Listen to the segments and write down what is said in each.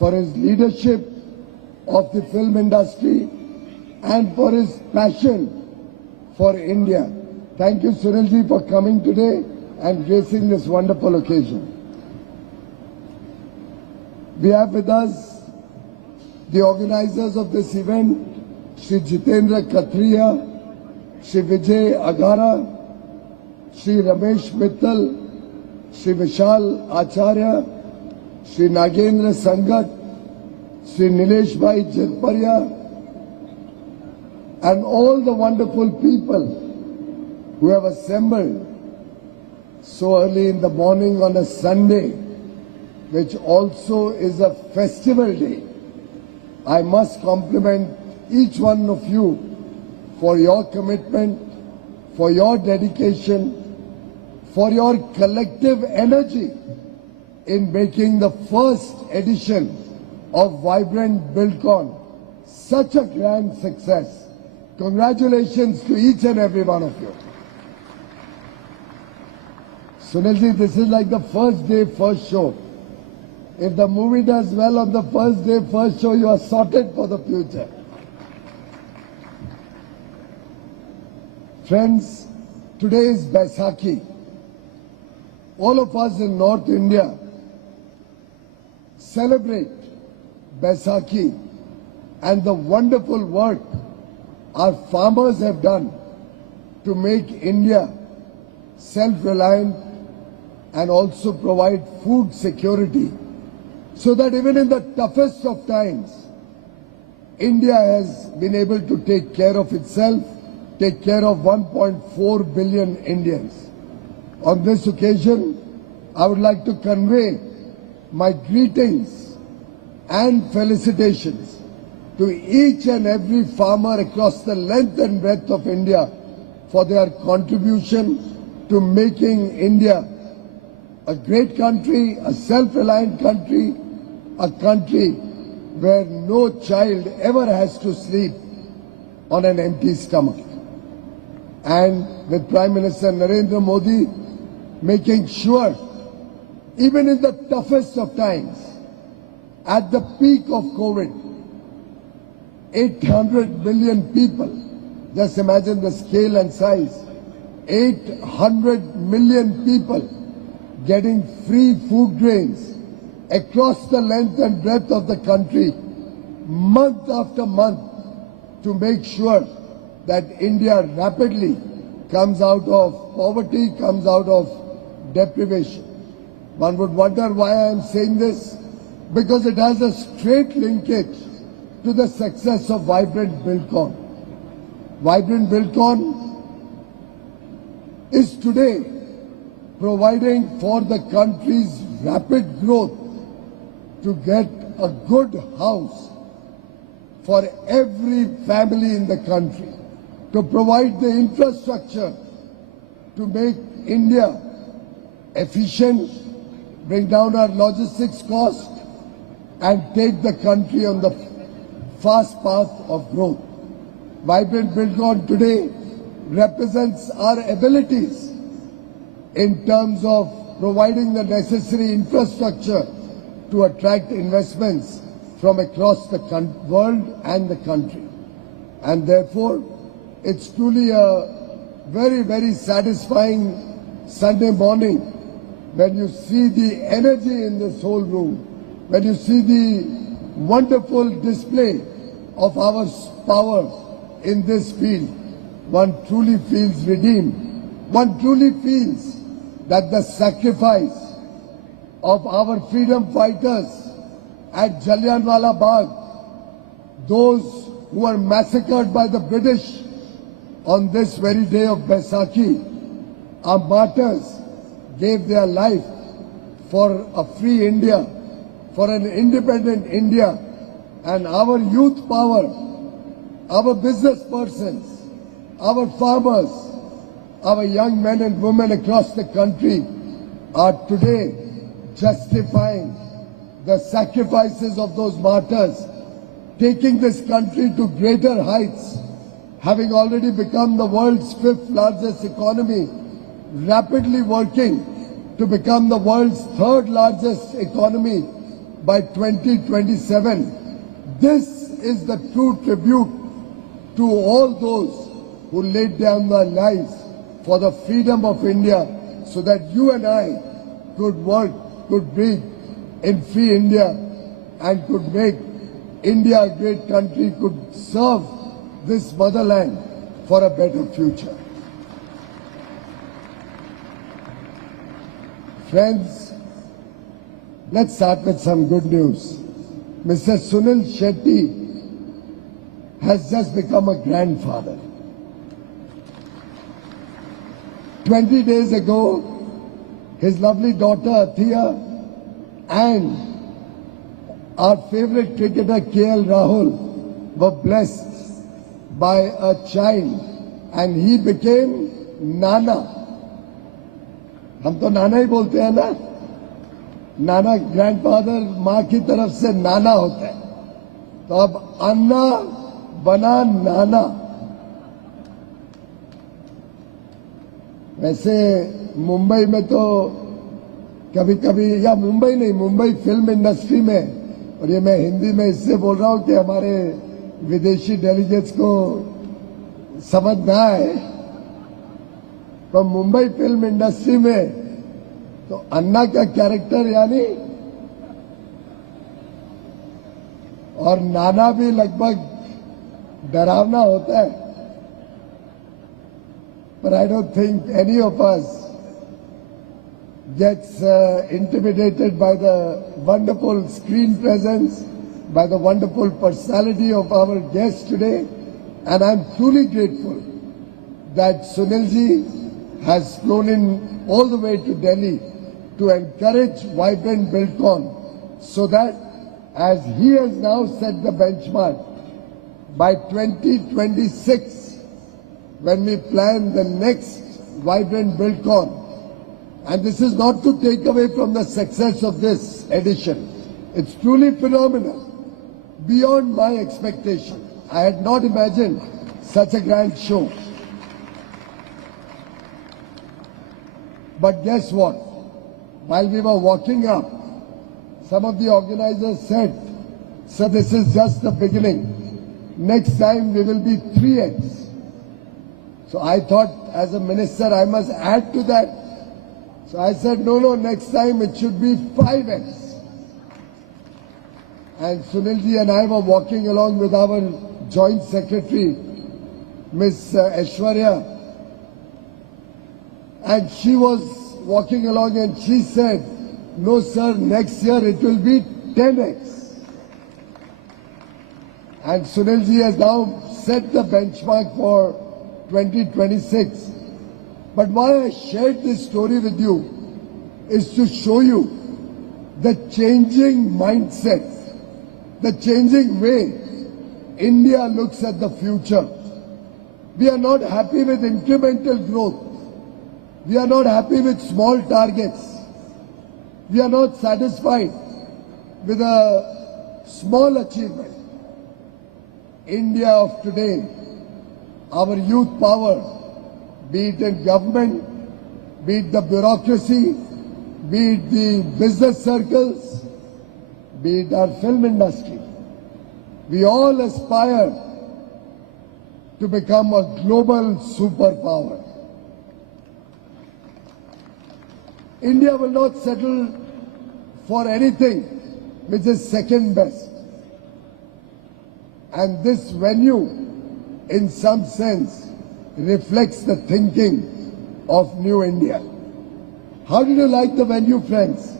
for his leadership of the film industry and for his passion for India. Thank you, Sunilji, for coming today and gracing this wonderful occasion. We have with us the organizers of this event, Shri Jitendra Khatriya, Shri Vijay Agara, Shri Ramesh Mittal, Shri Vishal Acharya, Shri Nagendra Sangat, Shri Nilesh Bhai Jitparia, and all the wonderful people who have assembled so early in the morning on a Sunday, which also is a festival day. I must compliment each one of you for your commitment, for your dedication, for your collective energy in making the first edition of Vibrant Buildcon such a grand success. Congratulations to each and every one of you. Sunilji, this is like the first day, first show. If the movie does well on the first day, first show, you are sorted for the future. Friends, today is Baisakhi. All of us in North India celebrate Baisakhi and the wonderful work our farmers have done to make India self-reliant and also provide food security, so that even in the toughest of times, India has been able to take care of itself, take care of 1.4 billion Indians. On this occasion, I would like to convey my greetings and felicitations to each and every farmer across the length and breadth of India for their contribution to making India a great country, a self-reliant country, a country where no child ever has to sleep on an empty stomach. And with Prime Minister Narendra Modi making sure, even in the toughest of times, at the peak of COVID, 800 million people, just imagine the scale and size, 800 million people getting free food grains across the length and breadth of the country, month after month, to make sure that India rapidly comes out of poverty, comes out of deprivation. One would wonder why I am saying this, because it has a straight linkage to the success of Vibrant Buildcon. Vibrant Buildcon is today providing for the country's rapid growth to get a good house for every family in the country, to provide the infrastructure to make India efficient, bring down our logistics cost, and take the country on the fast path of growth. Vibrant Buildcon today represents our abilities in terms of providing the necessary infrastructure to attract investments from across the world and the country. And therefore, it's truly a very, very satisfying Sunday morning when you see the energy in this whole room, when you see the wonderful display of our power in this field. One truly feels redeemed. One truly feels that the sacrifice of our freedom fighters at Jallianwala Bagh, those who were massacred by the British on this very day of Baisakhi, our martyrs gave their life for a free India, for an independent India, and our youth power, our business persons, our farmers, our young men and women across the country are today justifying the sacrifices of those martyrs, taking this country to greater heights, having already become the world's 5th largest economy, rapidly working to become the world's 3rd largest economy by 2027. This is the true tribute to all those who laid down their lives for the freedom of India so that you and I could work, could breathe in free India and could make India a great country, could serve this motherland for a better future. Friends, let's start with some good news. Mr. Sunil Shetty has just become a grandfather. 20 days ago, his lovely daughter Athiya and our favorite cricketer KL Rahul were blessed by a child and he became Nana. हम तो नाना ही बोलते हैं ना, नाना grandfather माँ की तरफ से नाना होता है, तो अब अन्ना बना नाना. वैसे मुंबई में तो कभी-कभी, या मुंबई नहीं, मुंबई फिल्म इंडस्ट्री में, और ये मैं हिंदी में इससे बोल रहा हूँ कि हमारे विदेशी डेलीगेट्स को समझ ना आए, तो मुंबई फिल्म इंडस्ट्री में तो अन्ना का कैरेक्टर यानी और नाना भी लगभग डरावना होता है. But I don't think any of us gets intimidated by the wonderful screen presence, by the wonderful personality of our guest today. And I'm truly grateful that Sunilji has flown in all the way to Delhi to encourage Vibrant Buildcon so that as he has now set the benchmark, by 2026, when we plan the next Vibrant Buildcon, and this is not to take away from the success of this edition, it's truly phenomenal, beyond my expectation. I had not imagined such a grand show. But guess what? While we were walking up, some of the organizers said, "Sir, this is just the beginning. Next time we will be 3x. So I thought, as a minister, I must add to that. So I said, no, next time it should be 5x. And Sunilji and I were walking along with our Joint Secretary, Miss Aishwarya, and she was walking along and she said, no sir, next year it will be 10x. And Sunilji has now set the benchmark for 2026. But why I shared this story with you is to show you the changing mindset, the changing way India looks at the future. We are not happy with incremental growth. We are not happy with small targets. We are not satisfied with a small achievement. India of today, our youth power, be it in government, be it the bureaucracy, be it the business circles, be it our film industry, we all aspire to become a global superpower. India will not settle for anything which is second best. And this venue, in some sense, reflects the thinking of New India. How did you like the venue, friends?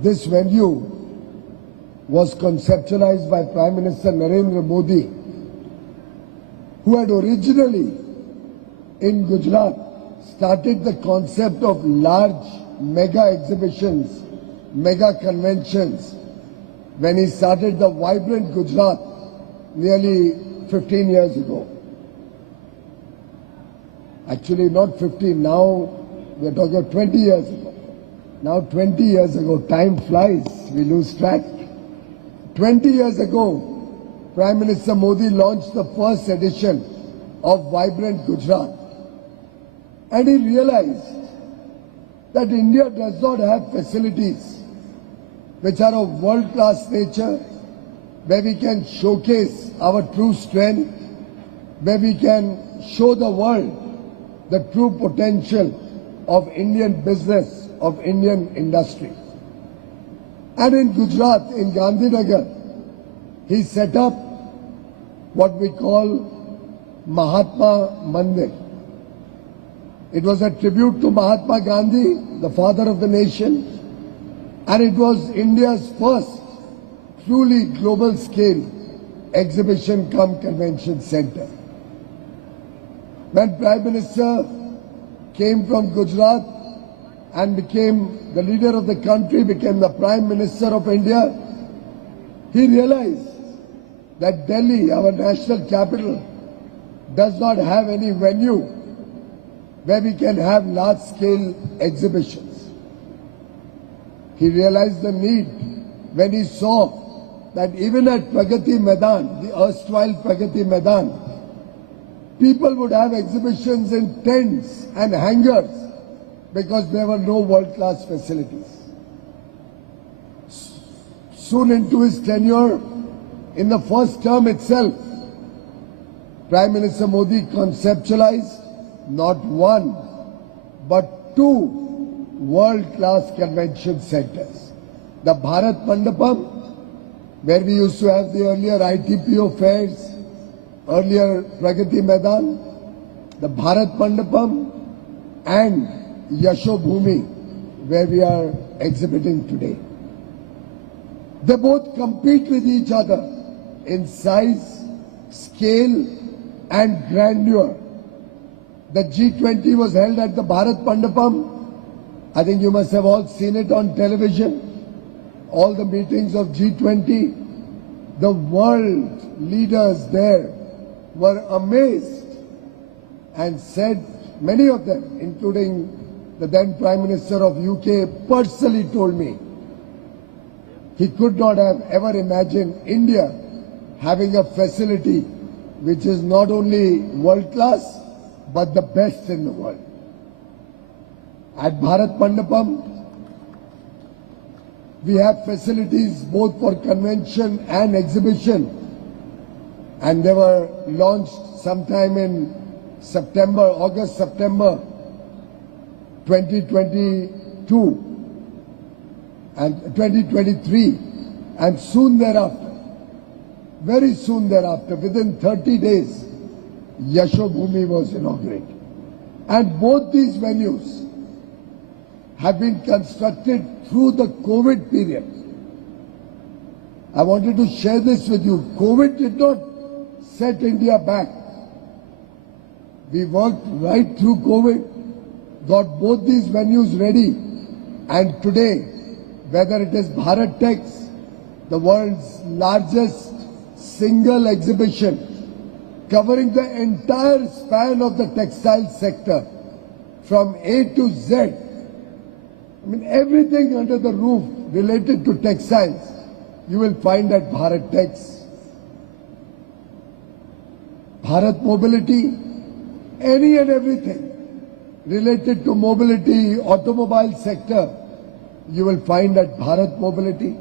This venue was conceptualized by Prime Minister Narendra Modi, who had originally in Gujarat started the concept of large mega exhibitions, mega conventions, when he started the Vibrant Gujarat nearly 15 years ago. Actually not 15, now we are talking about 20 years ago. Now 20 years ago, time flies, we lose track. 20 years ago, Prime Minister Modi launched the first edition of vibrant Gujarat. And he realized that India does not have facilities which are of world-class nature, where we can showcase our true strength, where we can show the world the true potential of Indian business, of Indian industry. And in Gujarat, in Gandhinagar, he set up what we call Mahatma Mandir. It was a tribute to Mahatma Gandhi, the father of the nation, and it was India's first truly global scale exhibition cum convention center. When Prime Minister came from Gujarat and became the leader of the country, became the Prime Minister of India, he realized that Delhi, our national capital, does not have any venue where we can have large-scale exhibitions. He realized the need when he saw that even at Pragati Maidan, the erstwhile Pragati Maidan, people would have exhibitions in tents and hangars because there were no world-class facilities. Soon into his tenure, in the first term itself, Prime Minister Modi conceptualized not one, but two world-class convention centers. The Bharat Mandapam, where we used to have the earlier ITPO fairs, earlier Pragati Maidan, the Bharat Mandapam, and Yashobhumi, where we are exhibiting today. They both compete with each other in size, scale, and grandeur. The G20 was held at the Bharat Mandapam. I think you must have all seen it on television. All the meetings of G20, the world leaders there were amazed and said, many of them, including the then Prime Minister of UK, personally told me he could not have ever imagined India having a facility which is not only world-class, but the best in the world. At Bharat Mandapam, we have facilities both for convention and exhibition, and they were launched sometime in August-September 2022 and 2023, and soon thereafter, very soon thereafter, within 30 days, Yashobhumi was inaugurated. And both these venues have been constructed through the COVID period. I wanted to share this with you. COVID did not set India back. We worked right through COVID, got both these venues ready, and today, whether it is BharatTex, the world's largest single exhibition covering the entire span of the textile sector, from A to Z. I mean, everything under the roof related to textiles, you will find at BharatTex. Bharat Mobility, any and everything related to mobility, automobile sector, you will find at Bharat Mobility,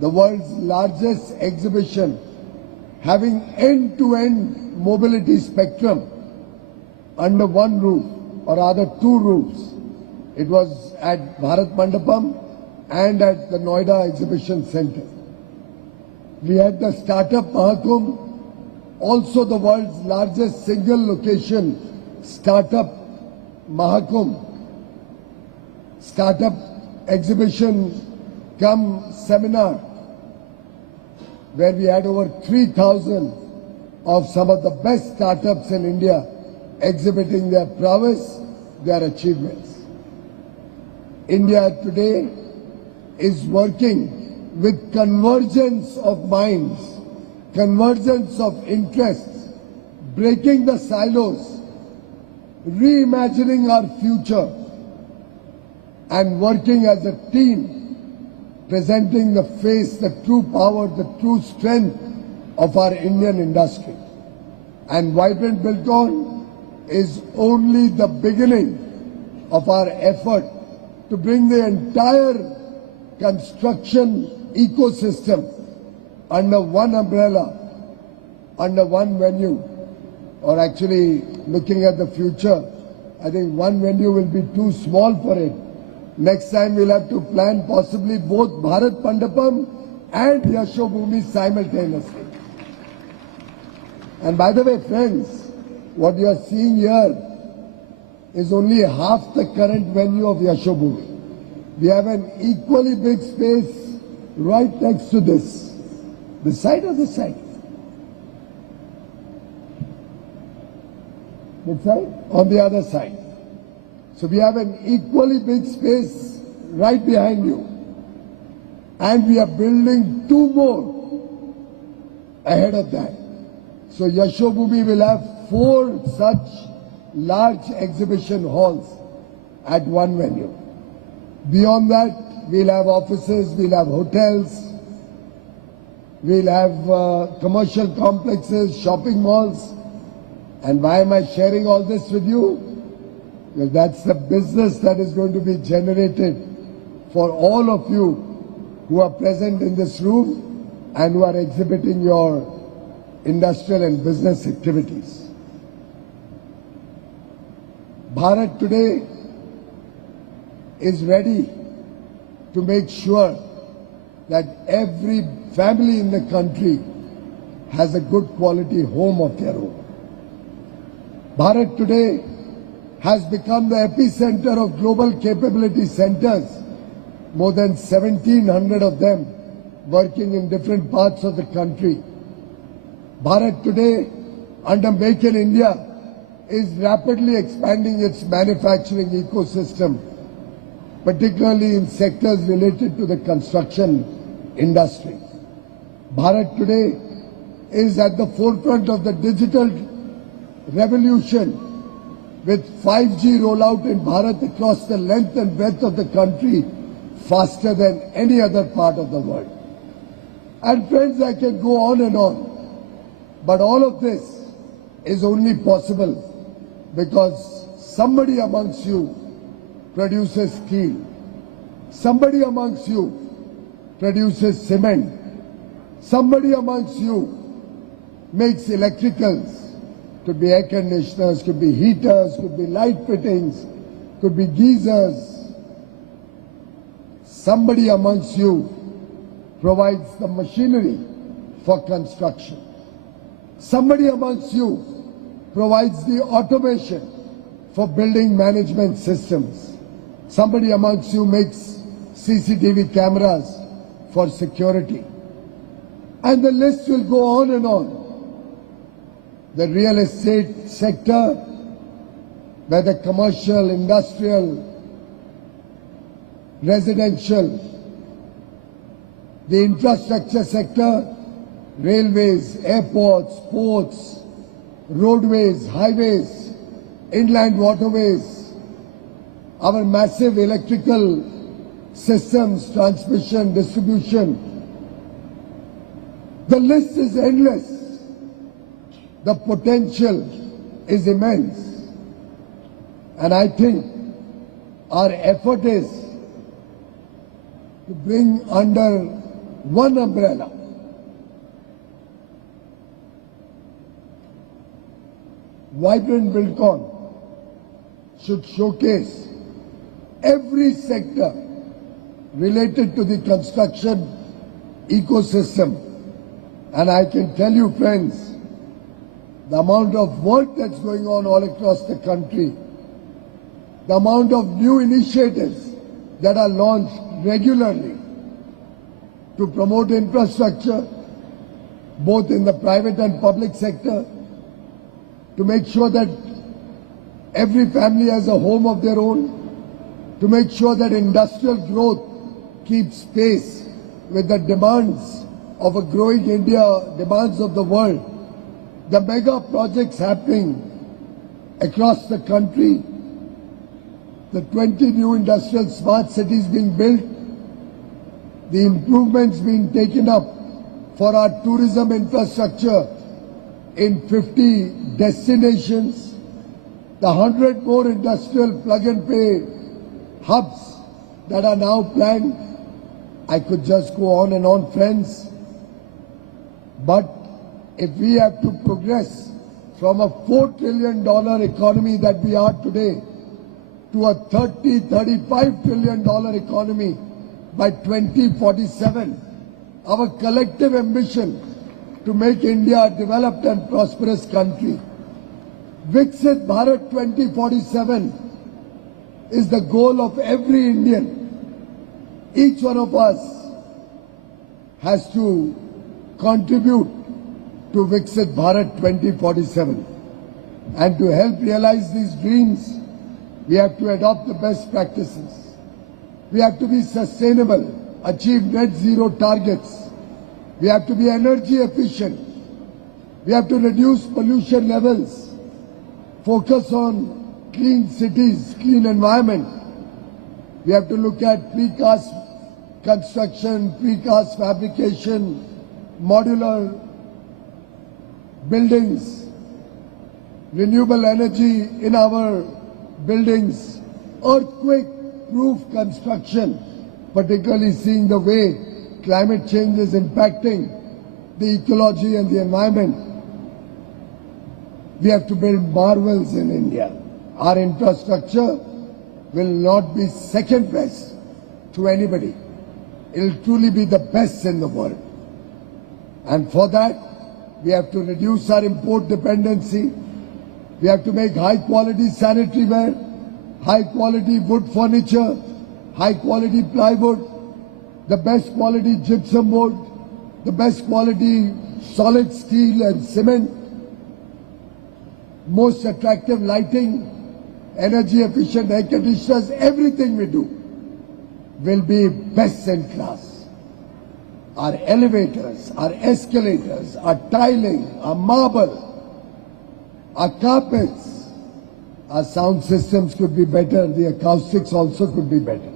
the world's largest exhibition having end-to-end mobility spectrum under one roof, or rather two roofs. It was at Bharat Mandapam and at the Noida Exhibition Center. We had the Startup Mahakumbh, also the world's largest single location Startup Mahakumbh, Startup Exhibition cum seminar, where we had over 3,000 of some of the best startups in India exhibiting their prowess, their achievements. India today is working with convergence of minds, convergence of interests, breaking the silos, reimagining our future, and working as a team, presenting the face, the true power, the true strength of our Indian industry. And Vibrant Buildcon is only the beginning of our effort to bring the entire construction ecosystem under one umbrella, under one venue, or actually looking at the future, I think one venue will be too small for it. Next time we'll have to plan possibly both Bharat Mandapam and Yashobhoomi simultaneously. And by the way, friends, what you are seeing here is only half the current venue of Yashobhoomi. We have an equally big space right next to this. This side or this side? This side? On the other side. So we have an equally big space right behind you. And we are building 2 more ahead of that. So Yashobhoomi will have 4 such large exhibition halls at one venue. Beyond that, we'll have offices, we'll have hotels, we'll have commercial complexes, shopping malls. And why am I sharing all this with you? Because that's the business that is going to be generated for all of you who are present in this room and who are exhibiting your industrial and business activities. Bharat today is ready to make sure that every family in the country has a good quality home of their own. Bharat today has become the epicenter of global capability centers, more than 1,700 of them working in different parts of the country. Bharat today, under Make in India, is rapidly expanding its manufacturing ecosystem, particularly in sectors related to the construction industry. Bharat today is at the forefront of the digital revolution, with 5G rollout in Bharat across the length and breadth of the country faster than any other part of the world. And friends, I can go on and on. But all of this is only possible because somebody amongst you produces steel. Somebody amongst you produces cement. Somebody amongst you makes electricals. Could be air conditioners, could be heaters, could be light fittings, could be geysers. Somebody amongst you provides the machinery for construction. Somebody amongst you provides the automation for building management systems. Somebody amongst you makes CCTV cameras for security. And the list will go on and on. The real estate sector, whether commercial, industrial, residential, the infrastructure sector, railways, airports, ports, roadways, highways, inland waterways, our massive electrical systems, transmission, distribution. The list is endless. The potential is immense. And I think our effort is to bring under one umbrella Vibrant Buildcon should showcase every sector related to the construction ecosystem. And I can tell you, friends, the amount of work that's going on all across the country, the amount of new initiatives that are launched regularly to promote infrastructure, both in the private and public sector, to make sure that every family has a home of their own, to make sure that industrial growth keeps pace with the demands of a growing India, demands of the world. The mega projects happening across the country, the 20 new industrial smart cities being built, the improvements being taken up for our tourism infrastructure, in 50 destinations, the 100 more industrial plug-and-play hubs that are now planned. I could just go on and on, friends. But if we have to progress from a $4 trillion economy that we are today to a $35 trillion economy by 2047, our collective ambition to make India a developed and prosperous country. Viksit Bharat 2047 is the goal of every Indian. Each one of us has to contribute to Viksit Bharat 2047. And to help realize these dreams, we have to adopt the best practices. We have to be sustainable, achieve net zero targets. We have to be energy efficient. We have to reduce pollution levels, focus on clean cities, clean environment. We have to look at precast construction, precast fabrication, modular buildings, renewable energy in our buildings, earthquake-proof construction, particularly seeing the way climate change is impacting the ecology and the environment. We have to build marvels in India. Our infrastructure will not be second best to anybody. It will truly be the best in the world. And for that, we have to reduce our import dependency. We have to make high-quality sanitary ware, high-quality wood furniture, high-quality plywood, the best quality gypsum board, the best quality solid steel and cement, most attractive lighting, energy efficient air conditioners. Everything we do will be best in class. Our elevators, our escalators, our tiling, our marble, our carpets, our sound systems could be better, the acoustics also could be better.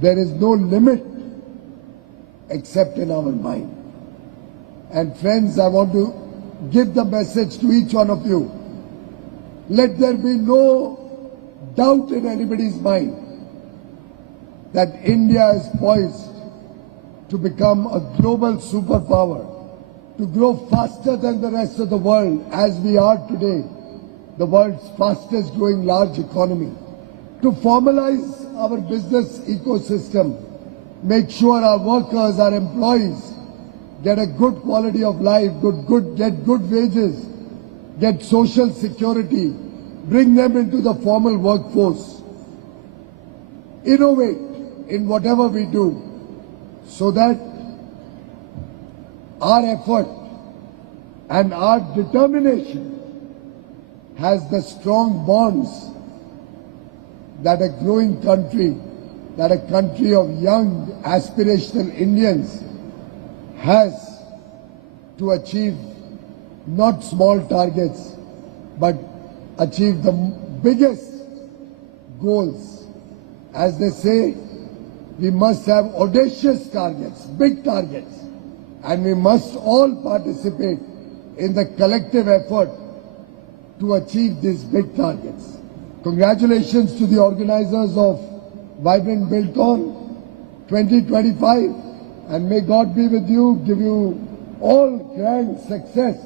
There is no limit except in our mind. And friends, I want to give the message to each one of you. Let there be no doubt in anybody's mind that India is poised to become a global superpower, to grow faster than the rest of the world as we are today, the world's fastest growing large economy, to formalize our business ecosystem, make sure our workers, our employees get a good quality of life, get good wages, get social security, bring them into the formal workforce, innovate in whatever we do, so that our effort and our determination has the strong bonds that a growing country, that a country of young aspirational Indians has to achieve not small targets, but achieve the biggest goals. As they say, we must have audacious targets, big targets, and we must all participate in the collective effort to achieve these big targets. Congratulations to the organizers of Vibrant Buildcon 2025, and may God be with you, give you all grand success